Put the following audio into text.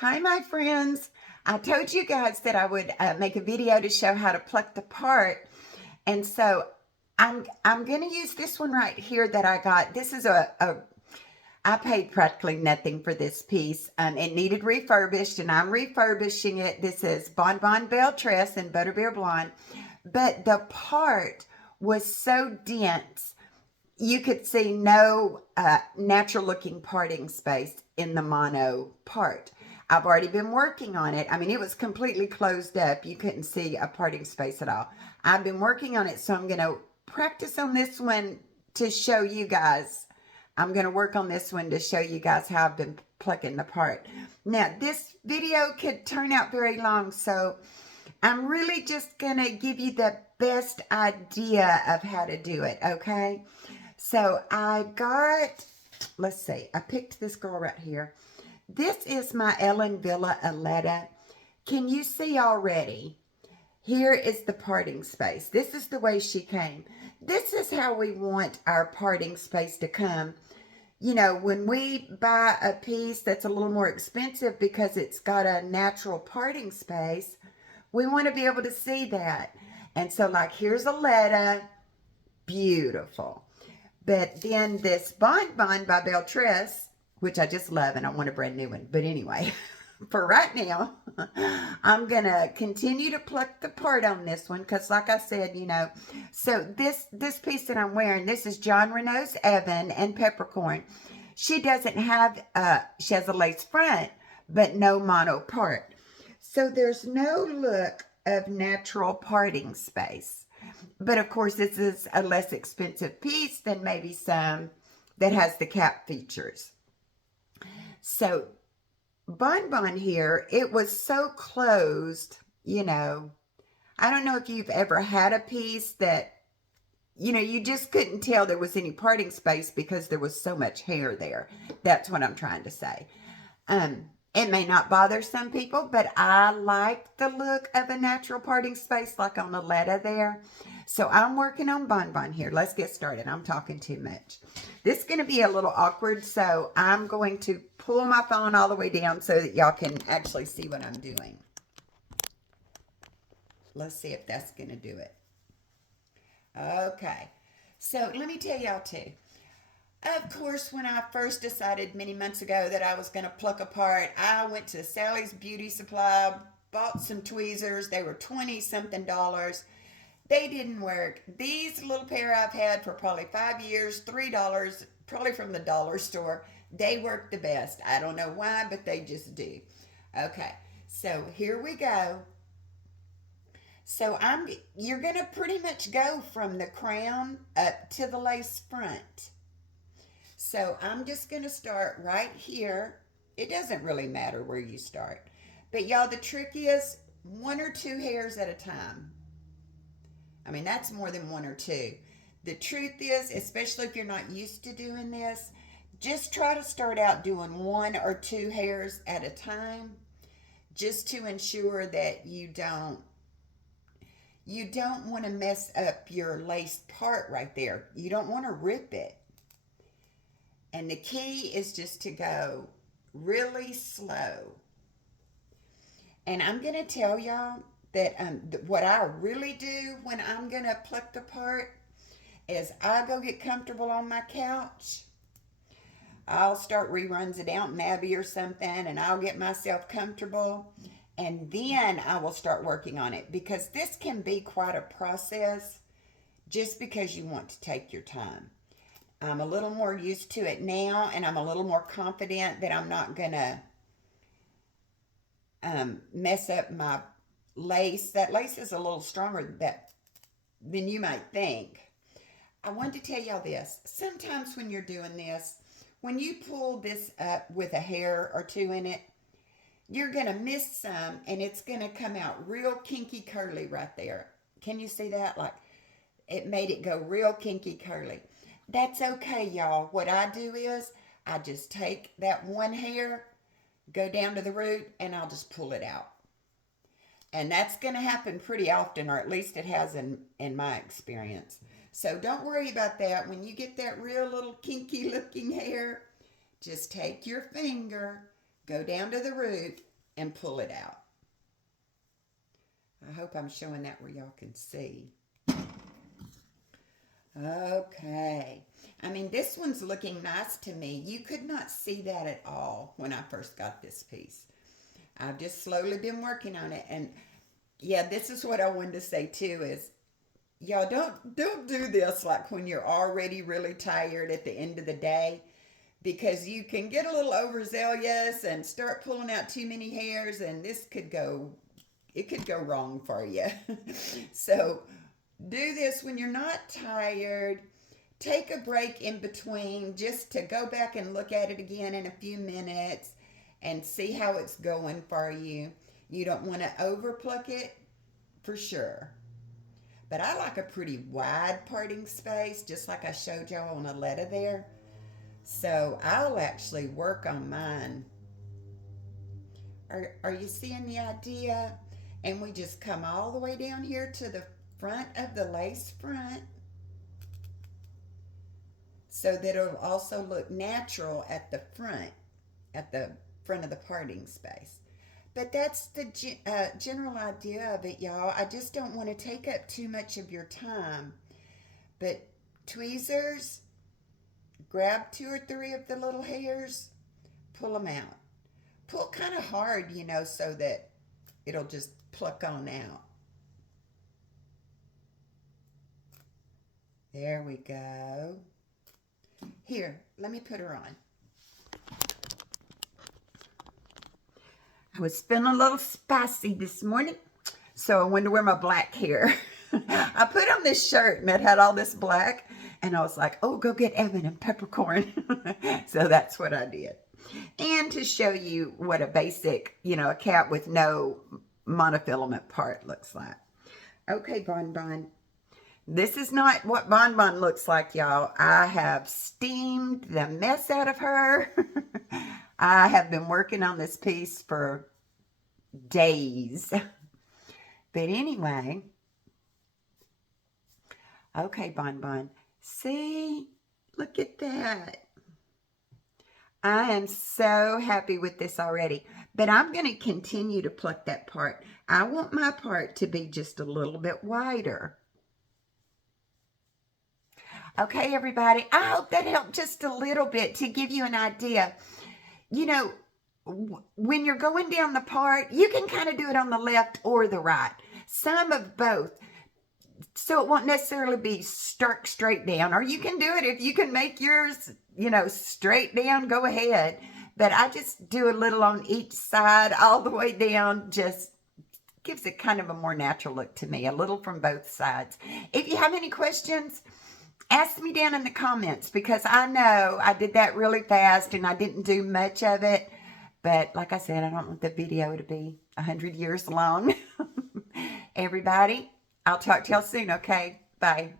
Hi, my friends. I told you guys that I would make a video to show how to pluck the part. And so I'm going to use this one right here that I got. This is I paid practically nothing for this piece. It needed refurbished, and I'm refurbishing it. This is Bonbon Belle Tress in Butterbeer Blonde. But the part was so dense, you could see no natural looking parting space in the mono part. I've already been working on it. I mean, it was completely closed up. You couldn't see a parting space at all. I've been working on it, so I'm going to practice on this one to show you guys. I'm going to work on this one to show you guys how I've been plucking the part. Now, this video could turn out very long, so I'm really just going to give you the best idea of how to do it, okay? So I got, let's see, I picked this girl right here. This is my Ellen Villa Aletta. Can you see already? Here is the parting space. This is the way she came. This is how we want our parting space to come. You know, when we buy a piece that's a little more expensive because it's got a natural parting space, we want to be able to see that. And so like here's Aletta, beautiful. But then this Bonbon by Belle Tress, which I just love, and I want a brand new one. But anyway, for right now, I'm going to continue to pluck the part on this one because like I said, you know, so this piece that I'm wearing, this is John Renault's Evan and Peppercorn. She doesn't have, she has a lace front, but no mono part. So there's no look of natural parting space. But of course, this is a less expensive piece than maybe some that has the cap features. So Bonbon here, it was so closed, you know. I don't know if you've ever had a piece that, you know, you just couldn't tell there was any parting space because there was so much hair there. That's what I'm trying to say. It may not bother some people, but I like the look of a natural parting space like on the Aletta there. So I'm working on Bonbon here. Let's get started. I'm talking too much. This is going to be a little awkward, so I'm going to pull my phone all the way down so that y'all can actually see what I'm doing. Let's see if that's going to do it. Okay. So let me tell y'all too. Of course, when I first decided many months ago that I was going to pluck apart, I went to Sally's Beauty Supply, bought some tweezers. They were 20-something dollars. They didn't work. These little pair I've had for probably 5 years, $3, probably from the dollar store. They work the best. I don't know why, but they just do. Okay, so here we go. So you're going to pretty much go from the crown up to the lace front. So I'm just going to start right here. It doesn't really matter where you start. But y'all, the trick is 1 or 2 hairs at a time. I mean, that's more than 1 or 2. The truth is, especially if you're not used to doing this, just try to start out doing 1 or 2 hairs at a time, just to ensure that you don't want to mess up your lace part right there. You don't want to rip it. And the key is just to go really slow. And I'm going to tell y'all that what I really do when I'm going to pluck the part is I go get comfortable on my couch. I'll start reruns of Downton Abbey or something, and I'll get myself comfortable. And then I will start working on it because this can be quite a process just because you want to take your time. I'm a little more used to it now, and I'm a little more confident that I'm not going to mess up my lace. That lace is a little stronger than you might think. I wanted to tell y'all this. Sometimes when you're doing this, when you pull this up with a hair or 2 in it, you're going to miss some, and it's going to come out real kinky curly right there. Can you see that? Like, it made it go real kinky curly. That's okay, y'all. What I do is I just take that 1 hair, go down to the root, and I'll just pull it out. And that's going to happen pretty often, or at least it has in my experience. So don't worry about that. When you get that real little kinky looking hair, just take your finger, go down to the root, and pull it out. I hope I'm showing that where y'all can see. Okay. I mean, this one's looking nice to me. You could not see that at all when I first got this piece. I've just slowly been working on it. And yeah, this is what I wanted to say too is, y'all don't do this like when you're already really tired at the end of the day, because you can get a little overzealous and start pulling out too many hairs, and it could go wrong for you. So do this when you're not tired. Take a break in between just to go back and look at it again in a few minutes and see how it's going for you. You don't want to over pluck it for sure. But I like a pretty wide parting space, just like I showed y'all on a letter there. So I'll actually work on mine. Are you seeing the idea? And we just come all the way down here to the front of the lace front, so that it'll also look natural at the front of the parting space. But that's the general idea of it, y'all. I just don't want to take up too much of your time. But tweezers, grab 2 or 3 of the little hairs, pull them out. Pull kind of hard, so that it'll just pluck on out. There we go. Here, let me put her on. I was feeling a little spicy this morning, so I wanted to wear my black hair. I put on this shirt and it had all this black, and I was like, oh, go get Evan and peppercorn. So that's what I did. And to show you what a basic, a cap with no monofilament part looks like. Okay, Bonbon. This is not what Bonbon looks like, y'all. I have steamed the mess out of her. I have been working on this piece for days. But anyway, okay, Bonbon. See, look at that. I am so happy with this already. But I'm going to continue to pluck that part. I want my part to be just a little bit wider. Okay, everybody, I hope that helped just a little bit to give you an idea. When you're going down the part, you can kind of do it on the left or the right. Some of both. So it won't necessarily be stark straight down. Or you can do it if you can make yours, straight down, go ahead. But I just do a little on each side all the way down. Just gives it kind of a more natural look to me. A little from both sides. If you have any questions, ask me down in the comments, because I know I did that really fast and I didn't do much of it. But like I said, I don't want the video to be 100 years long. Everybody, I'll talk to y'all soon, okay? Bye.